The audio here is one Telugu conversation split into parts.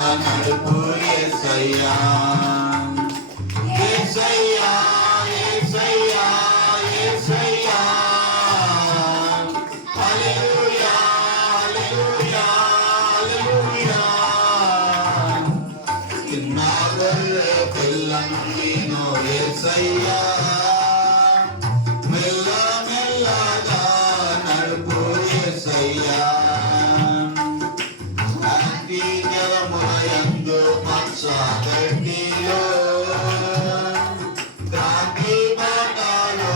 నడుపు యేసయ్యా యేసయ్యా యేసయ్యా యేసయ్యా హల్లెలూయా హల్లెలూయా హల్లెలూయా చిన్నాగొల్లె పిల్లను నేను యేసయ్యా మెల్ల మెల్లగా నడుపు యేసయ్యా సాగటిలో క్రాంతి బాటలో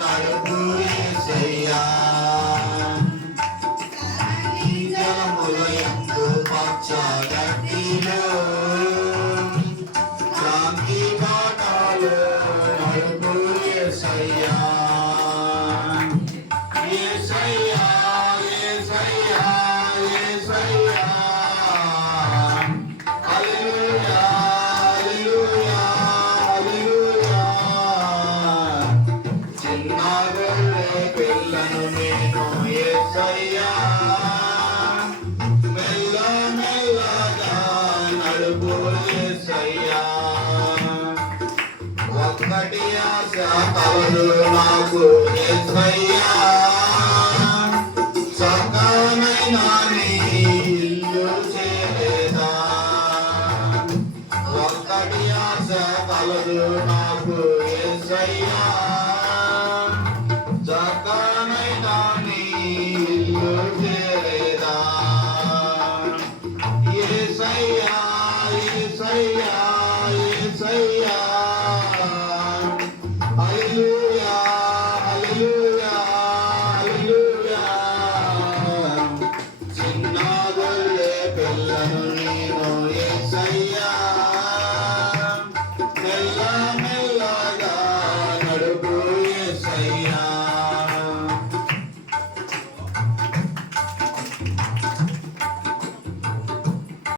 నడుపు యేసయ్యా జలములయందు పచ్చగట్టిలో క్రాంతి బాటలో నడుపు యేసయ్యా యేసయ్యా యేసయ్యా యేసయ్యా పిల్లను నేను యేసయ్యా మెల్ల మెల్లగా నడుపు యేసయ్యా ఒక్కటి ఆశ కలదు నాకు యేసయ్యా సకలమైన నీ ఇల్లు చేరేదా ఒక్కటి ఆశ కలదు నాకు యేసయ్యా సకలమైన నీ ఇల్లు చేరేదా యేసయ్యా